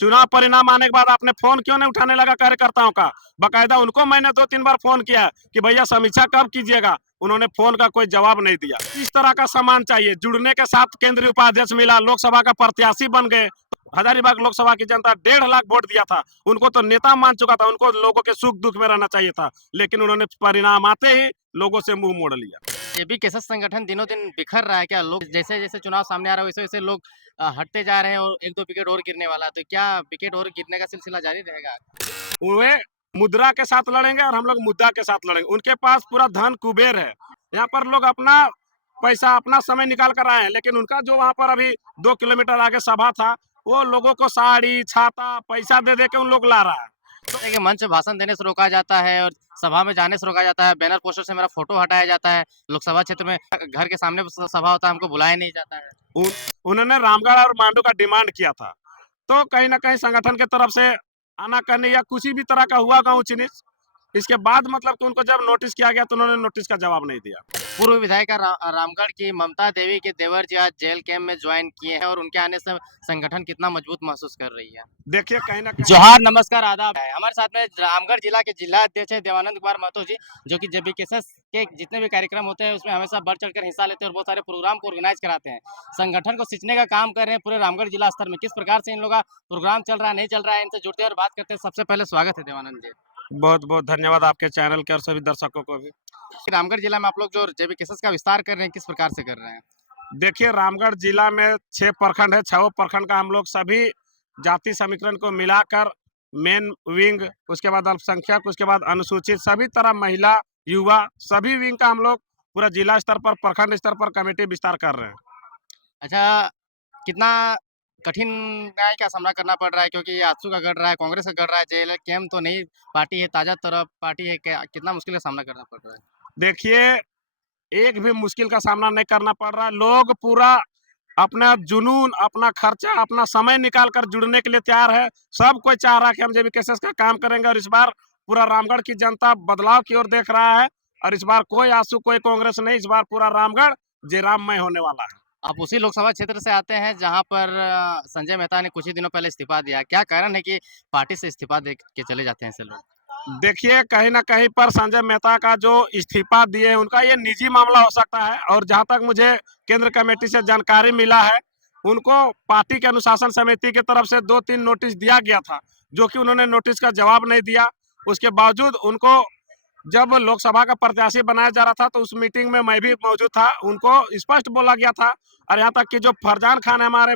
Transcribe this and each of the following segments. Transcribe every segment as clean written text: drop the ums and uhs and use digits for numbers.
चुनाव परिणाम आने के बाद आपने फोन क्यों नहीं उठाने लगा कार्यकर्ताओं का? बकायदा उनको मैंने 2-3 बार फोन किया कि भैया समीक्षा कब कीजिएगा? उन्होंने फोन का कोई जवाब नहीं दिया। इस तरह का सम्मान चाहिए। जुड़ने के साथ केंद्रीय उपाध्यक्ष मिला, लोकसभा का प्रत्याशी बन गए। हजारीबाग लोकसभा की जनता 1.5 लाख वोट दिया था। उनको तो नेता मान चुका था, उनको लोगों के सुख दुख में रहना चाहिए था, लेकिन उन्होंने परिणाम आते ही लोगों से मुंह मोड़ लिया। जेबी कैसेस संगठन दिनों दिन बिखर रहा है क्या? लोग जैसे-जैसे चुनाव सामने आ रहा है वैसे-वैसे लोग हटते जा रहे हैं और 1-2 विकेट और गिरने वाला है। तो क्या विकेट और गिरने का सिलसिला जारी रहेगा? वे मुद्रा के साथ लड़ेंगे और हम लोग मुद्दा के साथ लड़ेंगे। उनके पास पूरा धन कुबेर है। यहाँ पर लोग अपना पैसा, अपना समय निकाल कर आए हैं, लेकिन उनका जो वहाँ पर अभी 2 किलोमीटर आगे सभा था, वो लोगों को साड़ी, छाता, पैसा दे के उन लोग ला रहा है। देखिए मंच भाषण देने से रोका जाता है और सभा में जाने से रोका जाता है, बैनर पोस्टर से मेरा फोटो हटाया जाता है, लोकसभा क्षेत्र में घर के सामने सभा होता है, हमको बुलाया नहीं जाता है। उन, उन्होंने रामगढ़ और मांडू का डिमांड किया था, तो कहीं ना कहीं संगठन के तरफ से आनाकानी या किसी भी तरह का हुआ ऊंच नीच, इसके बाद मतलब कि उनको जब नोटिस किया गया तो उन्होंने नोटिस का जवाब नहीं दिया। पूर्व विधायिका रामगढ़ की ममता देवी के देवर जी आज जेल कैंप में ज्वाइन किए हैं और उनके आने से संगठन कितना मजबूत महसूस कर रही है। देखिए कहीं ना कहीं जोहार, नमस्कार, आदाब है। हमारे साथ में रामगढ़ जिला के जिला अध्यक्ष है देवानंद कुमार महतो जी, जो कि जेबीकेएसएस के जितने भी कार्यक्रम होते हैं उसमें हमेशा बढ़ चढ़कर हिस्सा लेते हैं और बहुत सारे प्रोग्राम को ऑर्गेनाइज कराते हैं। संगठन को सींचने का काम कर रहे हैं पूरे रामगढ़ जिला स्तर में। किस प्रकार से इन लोग का प्रोग्राम चल रहा है, नहीं चल रहा है, इनसे जुड़ते हैं और बात करते हैं। सबसे पहले स्वागत है देवानंद जी। बहुत बहुत धन्यवाद आपके चैनल के और सभी दर्शकों को भी। रामगढ़ जिला में आप लोग जो जेबीकेएसएस का विस्तार कर रहे हैं, किस प्रकार से कर रहे हैं? देखिए रामगढ़ जिला में 6 प्रखंड है, 6 प्रखंड का हम लोग सभी जाति समीकरण को मिलाकर मेन विंग, उसके बाद अल्पसंख्यक, उसके बाद अनुसूचित, सभी तरह महिला, युवा, सभी विंग का हम लोग पूरा जिला स्तर पर, प्रखंड स्तर पर कमेटी विस्तार कर रहे हैं। अच्छा, कितना कठिनाई का सामना करना पड़ रहा है, क्योंकि ये आजसू का गढ़ रहा है, कांग्रेस का गढ़ रहा है, जेएलएम तो नई पार्टी है, ताजा तरफ पार्टी है, क्या कितना मुश्किल का सामना करना पड़ रहा है? देखिए एक भी मुश्किल का सामना नहीं करना पड़ रहा है। लोग पूरा अपना जुनून, अपना खर्चा, अपना समय निकाल कर जुड़ने के लिए तैयार है। सब कोई चाह रहा है कि हम जेबीकेएसएस का काम करेंगे और इस बार पूरा रामगढ़ की जनता बदलाव की ओर देख रहा है और इस बार कोई आंसू, कोई कांग्रेस नहीं, इस बार पूरा रामगढ़ जयराममय होने वाला है। आप उसी लोकसभा क्षेत्र से आते हैं जहां पर संजय मेहता ने कुछ ही दिनों पहले इस्तीफा दिया। क्या कारण है कि पार्टी से इस्तीफा दे के चले जाते हैं ऐसे लोग? देखिए कहीं ना कहीं पर संजय मेहता का जो इस्तीफा दिए उनका ये निजी मामला हो सकता है, और जहां तक मुझे केंद्र कमेटी से जानकारी मिला है, उनको पार्टी के अनुशासन समिति की तरफ से 2-3 नोटिस दिया गया था, जो कि उन्होंने नोटिस का जवाब नहीं दिया। उसके बावजूद उनको जब लोकसभा का प्रत्याशी बनाया जा रहा था तो उस मीटिंग में मैं भी मौजूद था, उनको स्पष्ट बोला गया था। और यहाँ तक कि जो फरजान खान है हमारे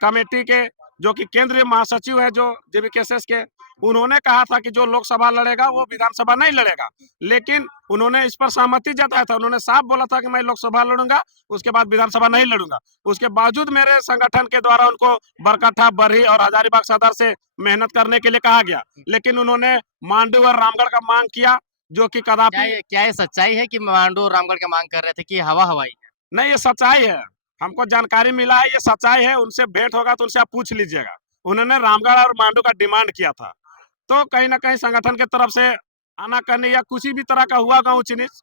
कमेटी के, जो कि केंद्रीय महासचिव है जो जेबीकेएसएस के, उन्होंने कहा था कि जो लोकसभा लड़ेगा वो विधानसभा नहीं लड़ेगा, लेकिन उन्होंने इस पर सहमति जताया था। उन्होंने साफ बोला था कि मैं लोकसभा लड़ूंगा, उसके बाद विधानसभा नहीं लड़ूंगा। उसके बावजूद मेरे संगठन के द्वारा उनको बरकट्ठा, बरही और हजारीबाग सदर से मेहनत करने के लिए कहा गया, लेकिन उन्होंने मांडू और रामगढ़ का मांग किया, जो कि कदापि क्या ये सच्चाई है कि मांडू और रामगढ़ का मांग कर रहे थे कि हवा हवाई? नहीं, ये सच्चाई है। हमको जानकारी मिला है, ये सच्चाई है। उनसे भेंट होगा तो उनसे आप पूछ लीजिएगा। उन्होंने रामगढ़ और मांडू का डिमांड किया था, तो कहीं ना कहीं संगठन की तरफ से आनाकानी या किसी भी तरह का हुआ ऊंच नीच,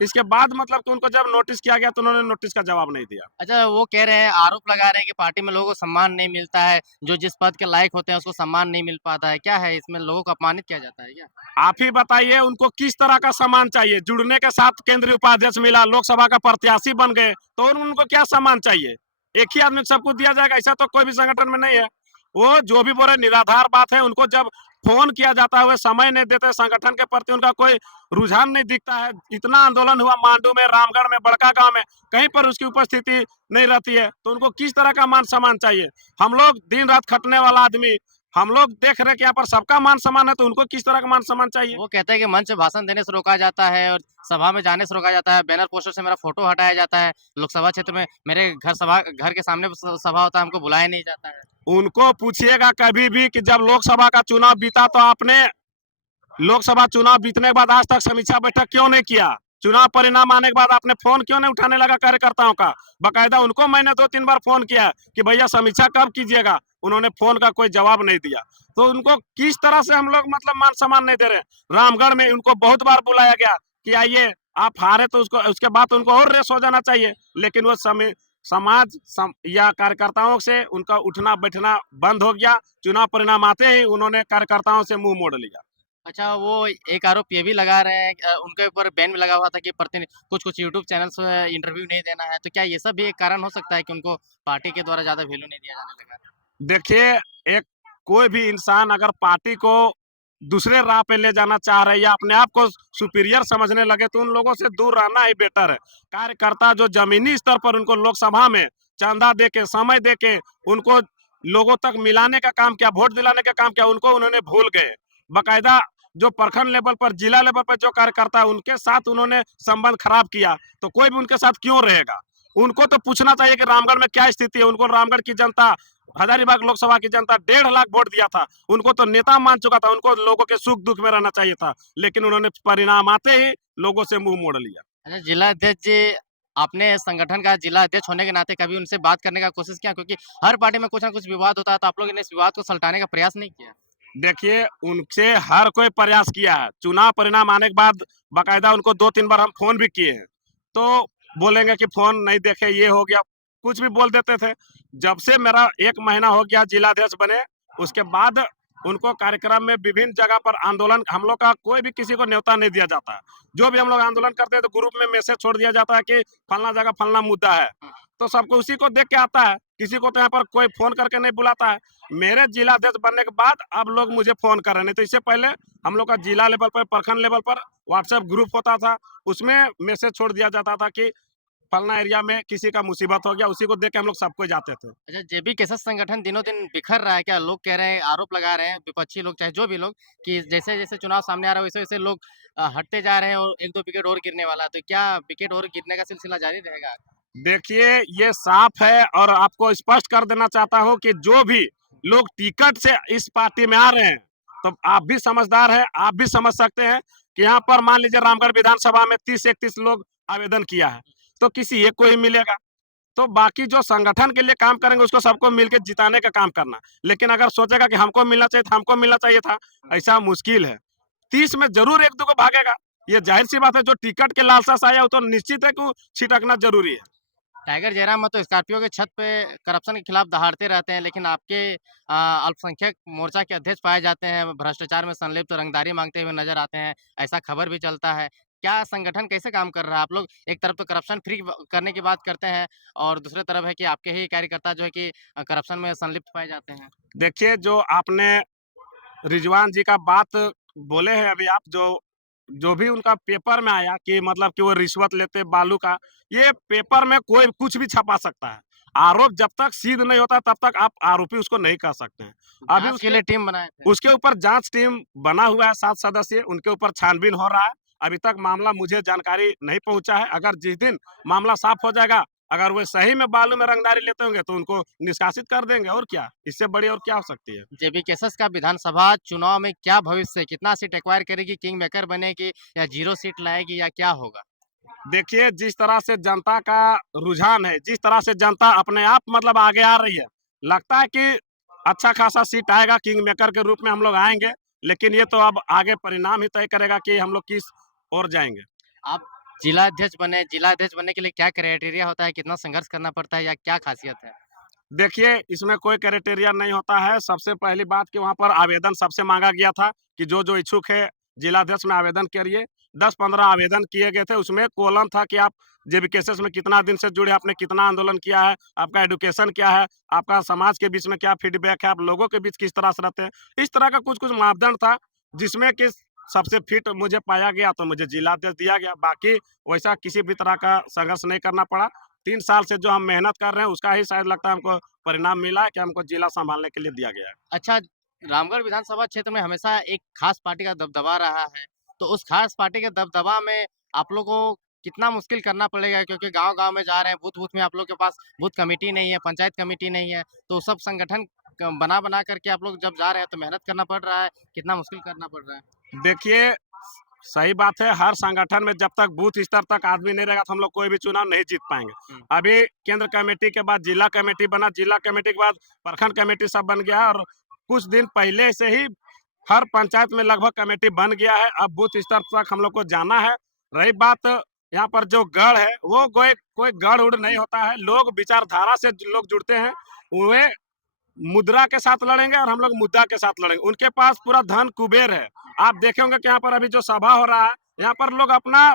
इसके बाद मतलब कि उनको जब नोटिस किया गया तो उन्होंने नोटिस का जवाब नहीं दिया। अच्छा, वो कह रहे हैं, आरोप लगा रहे हैं कि पार्टी में लोगों को सम्मान नहीं मिलता है, जो जिस पद के लायक होते हैं उसको सम्मान नहीं मिल पाता है। क्या है इसमें, लोगों को अपमानित किया जाता है क्या? आप ही बताइए उनको किस तरह का सम्मान चाहिए? जुड़ने के साथ केंद्रीय उपाध्यक्ष मिला, लोकसभा का प्रत्याशी बन गए, तो उनको क्या सम्मान चाहिए? एक ही आदमी को सब कुछ दिया जाएगा, ऐसा तो कोई भी संगठन में नहीं है। वो जो भी बोले निराधार बात है। उनको जब फोन किया जाता है वे समय नहीं देते, संगठन के प्रति उनका कोई रुझान नहीं दिखता है। इतना आंदोलन हुआ मांडू में, रामगढ़ में, बड़का गांव में, कहीं पर उसकी उपस्थिति नहीं रहती है, तो उनको किस तरह का मान सम्मान चाहिए? हम लोग दिन रात खटने वाला आदमी, हम लोग देख रहे हैं कि यहाँ पर सबका मान सम्मान है, तो उनको किस तरह का मान सम्मान चाहिए? वो कहते हैं कि मंच भाषण देने से रोका जाता है और सभा में जाने से रोका जाता है, बैनर पोस्टर से मेरा फोटो हटाया जाता है, लोकसभा क्षेत्र में मेरे घर के सामने सभा होता है, हमको बुलाया नहीं जाता है। उनको पूछिएगा कभी भी कि जब लोकसभा का चुनाव बीता तो आपने लोकसभा चुनाव बीतने के बाद आज तक समीक्षा बैठक क्यों नहीं किया? चुनाव परिणाम आने के बाद आपने फोन क्यों नहीं उठाने लगा कार्यकर्ताओं का? बकायदा उनको मैंने 2-3 बार फोन किया कि भैया समीक्षा कब कीजिएगा? उन्होंने फोन का कोई जवाब नहीं दिया। तो उनको किस तरह से हम लोग मतलब मान सम्मान नहीं दे रहे हैं? रामगढ़ में उनको बहुत बार बुलाया गया कि आइए, आप हारे तो उसको उसके बाद उनको और रेस हो जाना चाहिए, लेकिन वो या कार्यकर्ताओं से उनका उठना बैठना बंद हो गया। चुनाव परिणाम आते ही उन्होंने कार्यकर्ताओं से मुंह मोड़ लिया। अच्छा, वो एक आरोप ये भी लगा रहे हैं उनके ऊपर बैन भी लगा हुआ था कि कुछ-कुछ यूट्यूब चैनल्स में इंटरव्यू नहीं देना है, तो क्या ये सब भी एक कारण हो सकता है कि उनको पार्टी के द्वारा ज़्यादा वैल्यू नहीं दिया जाने लगा? देखिए, एक कोई भी इंसान अगर पार्टी को दूसरे राह पे ले जाना चाह रहे है या अपने आप को सुपीरियर समझने लगे तो उन लोगों से दूर रहना ही बेटर है। कार्यकर्ता जो ज़मीनी स्तर पर उनको लोकसभा में चंदा देके, समय देके उनको लोगों तक मिलाने का काम किया, वोट दिलाने का काम किया, उनको उन्होंने भूल गए। बाकायदा जो प्रखंड लेवल पर, जिला लेवल पर जो कार्यकर्ता है, उनके साथ उन्होंने संबंध खराब किया, तो कोई भी उनके साथ क्यों रहेगा? उनको तो पूछना चाहिए कि रामगढ़ में क्या स्थिति है? उनको रामगढ़ की जनता, हजारीबाग लोकसभा की जनता 1.5 लाख वोट दिया था। उनको तो नेता मान चुका था, उनको लोगों के सुख दुख में रहना चाहिए था, लेकिन उन्होंने परिणाम आते ही लोगों से मुंह मोड़ लिया। अच्छा, जिला अध्यक्ष जी, आपने संगठन का जिला अध्यक्ष होने के नाते कभी उनसे बात करने का कोशिश किया? क्योंकि हर पार्टी में कुछ ना कुछ विवाद होता है, तो आप लोगों ने इस विवाद को सुलटाने का प्रयास नहीं किया? देखिए, उनसे हर कोई प्रयास किया है। चुनाव परिणाम आने के बाद बाकायदा उनको 2-3 बार हम फ़ोन भी किए हैं। तो बोलेंगे कि फ़ोन नहीं देखे, ये हो गया, कुछ भी बोल देते थे। जब से मेरा 1 महीना हो गया जिलाध्यक्ष बने, उसके बाद उनको कार्यक्रम में विभिन्न जगह पर आंदोलन, हम लोग का कोई भी किसी को न्योता नहीं दिया जाता है। जो भी हम लोग आंदोलन करते हैं तो ग्रुप में मैसेज छोड़ दिया जाता है कि फलना जगह फलना मुद्दा है। हुँ। तो सबको उसी को देख के आता है, किसी को तो यहाँ पर कोई फ़ोन करके नहीं बुलाता है। मेरे जिला अध्यक्ष बनने के बाद अब लोग मुझे फ़ोन कर रहे हैं, नहीं तो इससे पहले हम लोग का जिला लेवल पर, प्रखंड लेवल पर व्हाट्सएप ग्रुप होता था, उसमें मैसेज छोड़ दिया जाता था कि फलना एरिया में किसी का मुसीबत हो गया, उसी को देख के हम लोग सबको जाते थे। अच्छा, जेबी केसस संगठन दिनों-दिन बिखर रहा है क्या? लोग कह रहे हैं, आरोप लगा रहे हैं, विपक्षी लोग चाहे जो भी लोग, कि जैसे-जैसे चुनाव सामने आ रहा है, वैसे-वैसे लोग हटते जा रहे हैं और 1-2 विकेट और गिरने वाला है। तो क्या विकेट और गिरने का सिलसिला जारी रहेगा? देखिए, ये साफ है और आपको स्पष्ट कर देना चाहता हूँ कि जो भी लोग टिकट से इस पार्टी में आ रहे हैं, तो आप भी समझदार हैं, आप भी समझ सकते हैं कि यहाँ पर मान लीजिए रामगढ़ विधानसभा में 30-31 लोग आवेदन किया है, तो किसी एक को ही मिलेगा। तो बाकी जो संगठन के लिए काम करेंगे उसको सबको मिलके जिताने का काम करना। लेकिन अगर सोचेगा कि हमको मिलना चाहिए था, हमको मिलना चाहिए था, ऐसा मुश्किल है। 30 में ज़रूर 1-2 को भागेगा। ये ज़ाहिर-सी बात है, जो टिकट के लालसा से आया वो तो निश्चित है कि वो छिटकना ज़रूरी है। टाइगर जयराम तो स्कॉर्पियो के छत पे करप्शन के खिलाफ दहाड़ते रहते हैं, लेकिन आपके अल्पसंख्यक मोर्चा के अध्यक्ष पाए जाते हैं, भ्रष्टाचार में संलिप्त रंगदारी माँगते हुए नज़र आते हैं, ऐसा खबर भी चलता है। क्या संगठन कैसे काम कर रहा है? आप लोग एक तरफ तो करप्शन फ्री ब करने की बात करते हैं और दूसरी तरफ है कि आपके ही कार्यकर्ता जो है कि करप्शन में संलिप्त पाए जाते हैं। देखिए, जो आपने रिजवान जी का बात बोले हैं अभी आप, जो जो भी उनका पेपर में आया कि मतलब कि वो रिश्वत लेते बालू का, ये पेपर में कोई कुछ भी छपा सकता है। आरोप जब तक सिद्ध नहीं होता तब तक आप आरोपी उसको नहीं कह सकते हैं। अभी जाँच के लिए टीम बनाए थे। उसके ऊपर जांच टीम बना हुआ है 7 सदस्यीय, उनके ऊपर छानबीन हो रहा है। अभी तक मामला मुझे जानकारी नहीं पहुंचा है। अगर जिस दिन मामला साफ हो जाएगा, अगर वो सही में बालू में रंगदारी लेते होंगे तो उनको निष्कासित कर देंगे, और क्या, इससे बड़ी और क्या हो सकती है। जेबी केसस का विधानसभा चुनाव में क्या भविष्य है? कितना सीट एक्वायर करेगी, किंग मेकर बनेगी या 0 सीट लाएगी या क्या होगा? देखिए, जिस तरह से जनता का रुझान है, जिस तरह से जनता अपने आप मतलब आगे आ रही है, लगता है कि अच्छा खासा सीट आएगा, किंग मेकर के रूप में हम लोग आएँगे। लेकिन ये तो अब आगे परिणाम ही तय करेगा कि हम लोग किस ओर जाएँगे। आप जिला अध्यक्ष बनने के लिए क्या क्राइटेरिया होता है? कितना संघर्ष करना पड़ता है या क्या खासियत है? देखिए, इसमें कोई क्राइटेरिया नहीं होता है। सबसे पहली बात कि वहाँ पर आवेदन सबसे माँगा गया था कि जो-जो इच्छुक है जिलाध्यक्ष में आवेदन करिए। 10-15 आवेदन किए गए थे, उसमें कॉलम था कि आप जेबीकेएसएस में कितना दिन से जुड़े, आपने कितना आंदोलन किया है, आपका एजुकेशन क्या है, आपका समाज के बीच में क्या फीडबैक है, आप लोगों के बीच किस तरह से रहते हैं। इस तरह का कुछ-कुछ मापदंड था, जिसमें कि सबसे फिट मुझे पाया गया तो मुझे जिलाध्यक्ष दिया गया। बाकी वैसा किसी भी तरह का संघर्ष नहीं करना पड़ा। 3 साल से जो हम मेहनत कर रहे हैं उसका ही शायद लगता है हमको परिणाम मिला है कि हमको जिला सँभालने के लिए दिया गया है। अच्छा, रामगढ़ विधानसभा क्षेत्र में हमेशा एक खास पार्टी का दबदबा रहा है, तो उस खास पार्टी के दबदबा में आप लोगों को कितना मुश्किल करना पड़ेगा? क्योंकि गाँव-गाँव में जा रहे हैं, बूथ-बूथ में आप लोग के पास बूथ कमिटी नहीं है, पंचायत कमिटी नहीं है, तो सब संगठन बना-बना करके आप लोग जब जा रहे हैं तो मेहनत करना पड़ रहा है, कितना मुश्किल करना पड़ रहा है? देखिए, सही बात है, हर संगठन में जब तक बूथ स्तर तक आदमी नहीं रहेगा तो हम लोग कोई भी चुनाव नहीं जीत पाएँगे। हुँ। अभी केंद्र कमेटी के बाद जिला कमेटी बना, जिला कमेटी के बाद प्रखंड कमेटी सब बन गया है, और कुछ दिन पहले से ही हर पंचायत में लगभग कमेटी बन गया है। अब बूथ स्तर तक हम लोग को जाना है। रही बात यहाँ पर जो गढ़ है वो कोई कोई गढ़ उड़ नहीं होता है। लोग विचारधारा से लोग जुड़ते हैं। वे मुद्रा के साथ लड़ेंगे और हम लोग मुद्दा के साथ लड़ेंगे। उनके पास पूरा धन कुबेर है। आप देखे होंगे कि यहाँ पर अभी जो सभा हो रहा है, यहाँ पर लोग अपना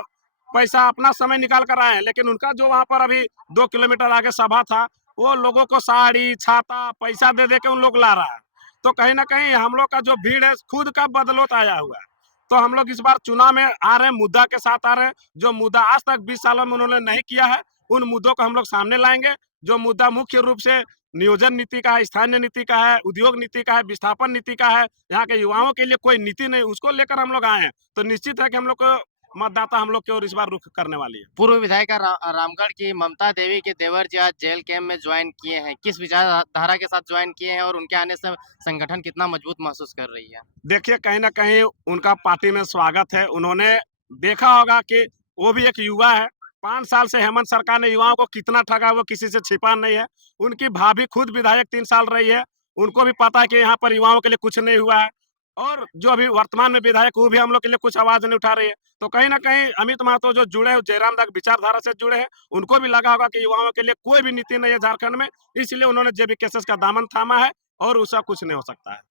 पैसा, अपना समय निकाल कर आए हैं, लेकिन उनका जो वहाँ पर अभी 2 किलोमीटर आगे सभा था, वो लोगों को साड़ी, छाता, पैसा दे के उन लोग ला रहा है। तो कहीं न कहीं हम लोग का जो भीड़ है, खुद का बदौलत आया हुआ है। तो हम लोग इस बार चुनाव में आ रहे हैं, मुद्दा के साथ आ रहे हैं। जो मुद्दा आज तक 20 सालों में उन्होंने नहीं किया है, उन मुद्दों को हम लोग सामने लाएँगे। जो मुद्दा मुख्य रूप से नियोजन नीति का है, स्थानीय नीति का है, उद्योग नीति का है, विस्थापन नीति का है, यहाँ के युवाओं के लिए कोई नीति नहीं, उसको लेकर हम लोग आए हैं। तो निश्चित है कि हम लोग को मतदाता हम लोग की ओर इस बार रुख करने वाली है। पूर्व विधायिका रामगढ़ की ममता देवी के देवर जी आज जेल कैंप में ज्वाइन किए हैं। किस विचारधारा के साथ ज्वाइन किए हैं और उनके आने से संगठन कितना मजबूत महसूस कर रही है? देखिए, कहीं न कहीं उनका पार्टी में स्वागत है। उन्होंने देखा होगा कि वो भी एक युवा है। 5 साल से हेमंत सरकार ने युवाओं को कितना ठगा, वो किसी से छिपा नहीं है। उनकी भाभी खुद विधायक 3 साल रही है। उनको भी पता है कि यहाँ पर युवाओं के लिए कुछ नहीं हुआ है, और जो अभी वर्तमान में विधायक, वो भी हम लोग के लिए कुछ आवाज़ नहीं उठा रही है। तो कहीं न कहीं अमित महतो जो जुड़े हैं, जयराम दास विचारधारा से जुड़े हैं, उनको भी लगा होगा कि युवाओं के लिए कोई भी नीति नहीं है झारखंड में, इसलिए उन्होंने जेबी केसेस का दामन थामा है और उसका कुछ नहीं हो सकता है।